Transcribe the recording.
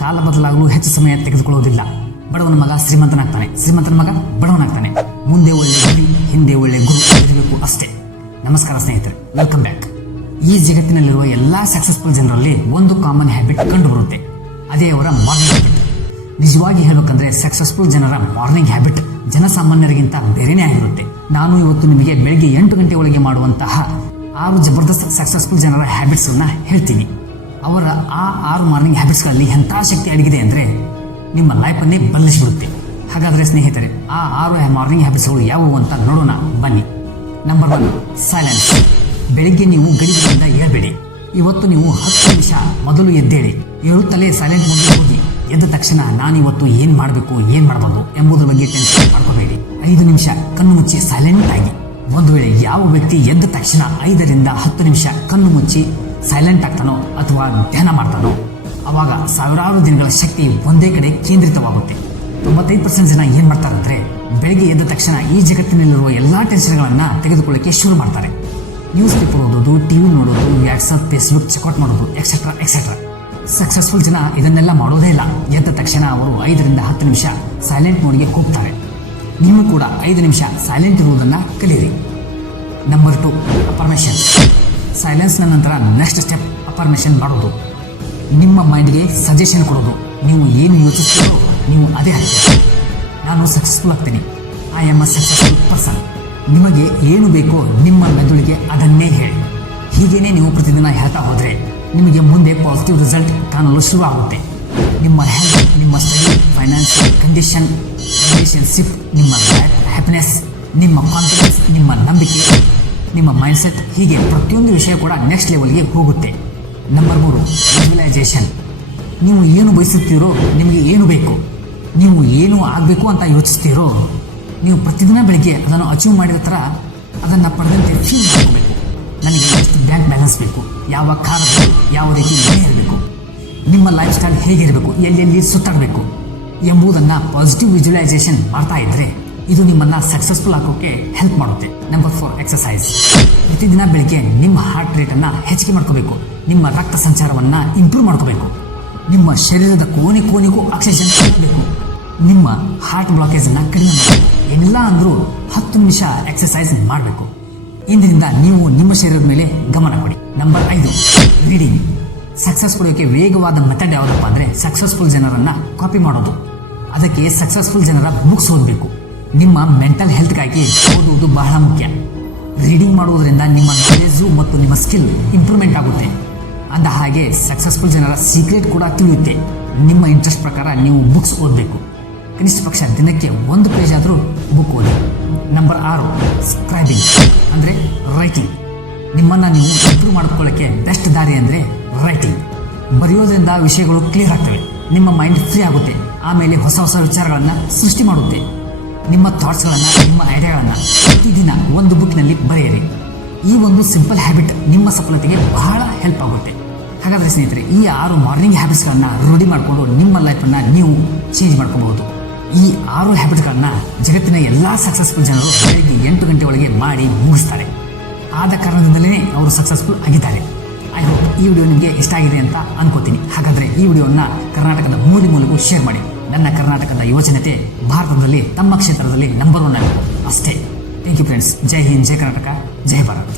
ಕಾಲ ಬದಲಾಗಲು ಹೆಚ್ಚು ಸಮಯ ತೆಗೆದುಕೊಳ್ಳುವುದಿಲ್ಲ. ಬಡವನ ಮಗ ಶ್ರೀಮಂತನಾಗ್ತಾನೆ, ಶ್ರೀಮಂತನ ಮಗ ಬಡವನಾಗ್ತಾನೆ. ಮುಂದೆ ಒಳ್ಳೆ ಗುರಿ, ಹಿಂದೆ ಒಳ್ಳೆ ಗುರು ಇರಬೇಕು ಅಷ್ಟೇ. ನಮಸ್ಕಾರ ಸ್ನೇಹಿತರೆ, ವೆಲ್ಕಮ್ ಬ್ಯಾಕ್. ಈ ಜಗತ್ತಿನಲ್ಲಿರುವ ಎಲ್ಲಾ ಸಕ್ಸಸ್ಫುಲ್ ಜನರಲ್ಲಿ ಒಂದು ಕಾಮನ್ ಹ್ಯಾಬಿಟ್ ಕಂಡು ಬರುತ್ತೆ. ಅದೇ ಅವರ ಮಾರ್ನಿಂಗ್ ಹ್ಯಾಬಿಟ್. ನಿಜವಾಗಿ ಹೇಳಬೇಕಂದ್ರೆ ಸಕ್ಸಸ್ಫುಲ್ ಜನರ ಮಾರ್ನಿಂಗ್ ಹ್ಯಾಬಿಟ್ ಜನಸಾಮಾನ್ಯರಿಗಿಂತ ಬೇರೆನೇ ಆಗಿರುತ್ತೆ. ನಾನು ಇವತ್ತು ನಿಮಗೆ ಬೆಳಗ್ಗೆ 8 ಗಂಟೆ ಒಳಗೆ ಮಾಡುವಂತಹ 6 ಜಬರ್ದಸ್ತ್ ಸಕ್ಸಸ್ಫುಲ್ ಜನರ ಹ್ಯಾಬಿಟ್ಸ್ ಅನ್ನ ಹೇಳ್ತೀನಿ. ಅವರ ಆ 6 ಮಾರ್ನಿಂಗ್ ಹ್ಯಾಬಿಟ್ಸ್ ಗಳಲ್ಲಿ ಎಂಥ ಶಕ್ತಿ ಅಡಗಿದೆ ಅಂದ್ರೆ ನಿಮ್ಮ ಲೈಫ್ ಅನ್ನೇ ಬದಲಿಸಿಬಿಡುತ್ತೆ. ಹಾಗಾದ್ರೆ ಸ್ನೇಹಿತರೆ, ಆ 6 ಮಾರ್ನಿಂಗ್ ಹ್ಯಾಬಿಟ್ಸ್ಗಳು ಯಾವುವು ಅಂತ ನೋಡೋಣ ಬನ್ನಿ. Number 1, silence. ಬೆಳಿಗ್ಗೆ ನೀವು ಗಡಿಗಳಿಂದ ಏಳಬೇಡಿ. ಇವತ್ತು ನೀವು 10 ನಿಮಿಷ ಮೊದಲು ಎದ್ದೇಳಿ. ಏಳುತ್ತಲೇ ಸೈಲೆಂಟ್ ಮೋಡ್ಗೆ ಹೋಗಿ. ಎದ್ದ ತಕ್ಷಣ ನಾನಿವತ್ತು ಏನ್ ಮಾಡಬೇಕು, ಏನ್ ಮಾಡಬಾರ್ದು ಎಂಬುದರ ಬಗ್ಗೆ ಟೆನ್ಷನ್ ಮಾಡ್ಕೋಬೇಡಿ. 5 ನಿಮಿಷ ಕಣ್ಣು ಮುಚ್ಚಿ ಸೈಲೆಂಟ್ ಆಗಿ. ಒಂದು ವೇಳೆ ಯಾವ ವ್ಯಕ್ತಿ ಎದ್ದ ತಕ್ಷಣ 5 ರಿಂದ 10 ನಿಮಿಷ ಕಣ್ಣು ಮುಚ್ಚಿ ಸೈಲೆಂಟ್ ಆಗ್ತಾನೋ ಅಥವಾ ಧ್ಯಾನ ಮಾಡ್ತಾನೋ ಅವಾಗ ಸಾವಿರಾರು ದಿನಗಳ ಶಕ್ತಿ ಒಂದೇ ಕಡೆ ಕೇಂದ್ರಿತವಾಗುತ್ತೆ. 95% ಜನ ಏನ್ ಮಾಡ್ತಾರಂದ್ರೆ ಬೆಳಿಗ್ಗೆ ಎದ್ದ ತಕ್ಷಣ ಈ ಜಗತ್ತಿನಲ್ಲಿರುವ ಎಲ್ಲಾ ಟೆನ್ಷನ್ಗಳನ್ನ ತೆಗೆದುಕೊಳ್ಳಕ್ಕೆ ಶುರು ಮಾಡ್ತಾರೆ. ನ್ಯೂಸ್ ಪೇಪರ್ ಓದೋದು, ಟಿವಿ ನೋಡೋದು, ವಾಟ್ಸ್ಆಪ್, ಫೇಸ್ಬುಕ್ ಚೆಕ್ಔಟ್ ಮಾಡೋದು, ಎಕ್ಸೆಟ್ರಾ ಎಕ್ಸೆಟ್ರಾ. ಸಕ್ಸಸ್ಫುಲ್ ಜನ ಇದನ್ನೆಲ್ಲ ಮಾಡೋದೇ ಇಲ್ಲ. ಎದ್ದ ತಕ್ಷಣ ಅವರು 5 ರಿಂದ 10 ನಿಮಿಷ ಸೈಲೆಂಟ್ ಮೋಡ್ಗೆ ಹೋಗ್ತಾರೆ. ನೀವು ಕೂಡ 5 ನಿಮಿಷ ಸೈಲೆಂಟ್ ಇರುವುದನ್ನ ಕಲಿಯಿರಿ. Number 2, affirmation. ಸೈಲೆನ್ಸ್ನ ನಂತರ ನೆಕ್ಸ್ಟ್ ಸ್ಟೆಪ್ ಅಫರ್ಮೇಷನ್ ಮಾಡೋದು. ನಿಮ್ಮ ಮೈಂಡ್ಗೆ ಸಜೆಷನ್ ಕೊಡೋದು. ನೀವು ಏನು ಯೋಚಿಸ್ತೀರೋ ನೀವು ಅದೇ ಆಗ್ತೀರಿ. ನಾನು ಸಕ್ಸಸ್ಫುಲ್ ಆಗ್ತೀನಿ, I am a successful person. ನಿಮಗೆ ಏನು ಬೇಕೋ ನಿಮ್ಮ ಮೆದುಳಿಗೆ ಅದನ್ನೇ ಹೇಳಿ. ಹೀಗೇನೆ ನೀವು ಪ್ರತಿದಿನ ಹೇಳ್ತಾ ಹೋದ್ರೆ ನಿಮಗೆ ಮುಂದೆ ಪಾಸಿಟಿವ್ ರಿಸಲ್ಟ್ ಕಾಣಲು ಶುರು ಆಗುತ್ತೆ. ನಿಮ್ಮ ಹೆಲ್ತ್, ನಿಮ್ಮ ಸ್ಟಡಿ, ಫೈನಾನ್ಷಿಯಲ್ ಕಂಡೀಷನ್, ರಿಲೇಶನ್ಶಿಪ್, ನಿಮ್ಮ ಲೈಫ್ ಹ್ಯಾಪಿನೆಸ್, ನಿಮ್ಮ ಕಾನ್ಫಿಡೆನ್ಸ್, ನಿಮ್ಮ ನಂಬಿಕೆ, ನಿಮ್ಮ ಮೈಂಡ್ಸೆಟ್, ಹೀಗೆ ಪ್ರತಿಯೊಂದು ವಿಷಯ ಕೂಡ ನೆಕ್ಸ್ಟ್ ಲೆವೆಲ್ಗೆ ಹೋಗುತ್ತೆ. Number 3, visualisation. ನೀವು ಏನು ಬಯಸುತ್ತೀರೋ, ನಿಮಗೆ ಏನು ಬೇಕು, ನೀವು ಏನು ಆಗಬೇಕು ಅಂತ ಯೋಚಿಸ್ತೀರೋ, ನೀವು ಪ್ರತಿದಿನ ಬೆಳಿಗ್ಗೆ ಅದನ್ನು ಅಚೀವ್ ಮಾಡಿದ ಥರ ಅದನ್ನು ಪಡೆದಂತೆ ಫೀಲ್ ಮಾಡಬೇಕು. ನನಗೆ ಎಷ್ಟು ಬ್ಯಾಂಕ್ ಬ್ಯಾಲೆನ್ಸ್ ಬೇಕು, ಯಾವ ಕಾರ್ ಬೇಕು, ಯಾವ ರೀತಿ ಮನೆ ಇರಬೇಕು, ನಿಮ್ಮ ಲೈಫ್ ಸ್ಟೈಲ್ ಹೇಗಿರಬೇಕು, ಎಲ್ಲೆಲ್ಲಿ ಸುತ್ತಾಡಬೇಕು ಎಂಬುದನ್ನು ಪಾಸಿಟಿವ್ ವಿಜುವಲೈಸೇಷನ್ ಮಾಡ್ತಾ ಇದ್ರೆ ಇದು ನಿಮ್ಮನ್ನ ಸಕ್ಸಸ್ಫುಲ್ ಆಗೋಕೆ ಹೆಲ್ಪ್ ಮಾಡುತ್ತೆ. Number 4, exercise. ಪ್ರತಿದಿನ ಬೆಳಿಗ್ಗೆ ನಿಮ್ಮ ಹಾರ್ಟ್ ರೇಟನ್ನು ಹೆಚ್ಚಿಗೆ ಮಾಡ್ಕೋಬೇಕು. ನಿಮ್ಮ ರಕ್ತ ಸಂಚಾರವನ್ನ ಇಂಪ್ರೂವ್ ಮಾಡ್ಕೋಬೇಕು. ನಿಮ್ಮ ಶರೀರದ ಕೋಣೆ ಕೋಣೆಗೂ ಆಕ್ಸಿಜನ್ ಕೊಡಬೇಕು. ನಿಮ್ಮ ಹಾರ್ಟ್ ಬ್ಲಾಕೇಜ್ ಅನ್ನ ಕಡಿಮೆ ಮಾಡಬೇಕು. ಎಲ್ಲ ಅಂದ್ರೂ 10 ನಿಮಿಷ ಎಕ್ಸರ್ಸೈಸ್ ಮಾಡಬೇಕು. ಇಂದಿನಿಂದ ನೀವು ನಿಮ್ಮ ಶರೀರದ ಮೇಲೆ ಗಮನ ಕೊಡಿ. Number 5, reading. ಸಕ್ಸಸ್ ಪಡೆಯೋಕೆ ವೇಗವಾದ ಮೆಥಡ್ ಯಾವುದಪ್ಪ ಅಂದ್ರೆ ಸಕ್ಸಸ್ಫುಲ್ ಜನರನ್ನ ಕಾಪಿ ಮಾಡೋದು. ಅದಕ್ಕೆ ಸಕ್ಸಸ್ಫುಲ್ ಜನರ ಬುಕ್ಸ್ ಓದಬೇಕು. ನಿಮ್ಮ ಮೆಂಟಲ್ ಹೆಲ್ತ್ಗಾಗಿ ಓದುವುದು ಬಹಳ ಮುಖ್ಯ. ರೀಡಿಂಗ್ ಮಾಡುವುದರಿಂದ ನಿಮ್ಮ ನಾಲೆಜ್ ಮತ್ತು ನಿಮ್ಮ ಸ್ಕಿಲ್ ಇಂಪ್ರೂವ್ಮೆಂಟ್ ಆಗುತ್ತೆ. ಅಂದ ಹಾಗೆ ಸಕ್ಸಸ್ಫುಲ್ ಜನರ ಸೀಕ್ರೆಟ್ ಕೂಡ ತಿಳಿಯುತ್ತೆ. ನಿಮ್ಮ ಇಂಟ್ರೆಸ್ಟ್ ಪ್ರಕಾರ ನೀವು ಬುಕ್ಸ್ ಓದಬೇಕು. ಕನಿಷ್ಠ ಪಕ್ಷ ದಿನಕ್ಕೆ 1 ಪೇಜ್ ಆದರೂ ಬುಕ್ ಓದಿ. ನಂಬರ್ 6, ಸ್ಕ್ರೈಬಿಂಗ್ ಅಂದ್ರೆ ರೈಟಿಂಗ್. ನಿಮ್ಮನ್ನ ನೀವು ಇಂಪ್ರೂವ್ ಮಾಡ್ಕೊಳ್ಳೋಕೆ ಬೆಸ್ಟ್ ದಾರಿ ಅಂದ್ರೆ ರೈಟಿಂಗ್. ಬರೆಯೋದ್ರಿಂದ ವಿಷಯಗಳು ಕ್ಲಿಯರ್ ಆಗ್ತವೆ, ನಿಮ್ಮ ಮೈಂಡ್ ಫ್ರೀ ಆಗುತ್ತೆ, ಆಮೇಲೆ ಹೊಸ ಹೊಸ ವಿಚಾರಗಳನ್ನ ಸೃಷ್ಟಿ ಮಾಡುತ್ತೆ. ನಿಮ್ಮ ಥಾಟ್ಸ್ಗಳನ್ನ, ನಿಮ್ಮ ಐಡಿಯಾಗಳನ್ನ ಪ್ರತಿದಿನ ಒಂದು ಬುಕ್ನಲ್ಲಿ ಬರೆಯಿರಿ. ಈ ಒಂದು ಸಿಂಪಲ್ ಹ್ಯಾಬಿಟ್ ನಿಮ್ಮ ಸಫಲತೆಗೆ ಬಹಳ ಹೆಲ್ಪ್ ಆಗುತ್ತೆ. ಹಾಗಾದ್ರೆ ಸ್ನೇಹಿತರೆ, ಈ 6 ಮಾರ್ನಿಂಗ್ ಹ್ಯಾಬಿಟ್ಸ್ಗಳನ್ನ ರೂಢಿ ಮಾಡಿಕೊಂಡು ನಿಮ್ಮ ಲೈಫನ್ನ ನೀವು ಚೇಂಜ್ ಮಾಡ್ಕೋಬಹುದು. ಈ 6 ಹ್ಯಾಬಿಟ್ಗಳನ್ನ ಜಗತ್ತಿನ ಎಲ್ಲಾ ಸಕ್ಸಸ್ಫುಲ್ ಜನರು ಬೆಳಗ್ಗೆ 8 ಗಂಟೆ ಒಳಗೆ ಮಾಡಿ ಮುಗಿಸ್ತಾರೆ. ಆದ ಕಾರಣದಿಂದಲೇ ಅವರು ಸಕ್ಸಸ್ಫುಲ್ ಆಗಿದ್ದಾರೆ. ಐ ಹೋಪ್ ಈ ವಿಡಿಯೋ ನಿಮಗೆ ಇಷ್ಟ ಆಗಿದೆ ಅಂತ ಅನ್ಕೋತೀನಿ. ಹಾಗಾದ್ರೆ ಈ ವಿಡಿಯೋನ ಕರ್ನಾಟಕದ ಮೂಲೆಗೂ ಶೇರ್ ಮಾಡಿ. ನನ್ನ ಕರ್ನಾಟಕದ ಯುವಜನತೆ ಭಾರತದಲ್ಲಿ ತಮ್ಮ ಕ್ಷೇತ್ರದಲ್ಲಿ ನಂಬರ್ 1 ಆಗಬೇಕು ಅಷ್ಟೇ. Thank you friends. ಜೈ ಹಿಂದ್, ಜೈ ಕರ್ನಾಟಕ, ಜೈ ಭಾರತ್.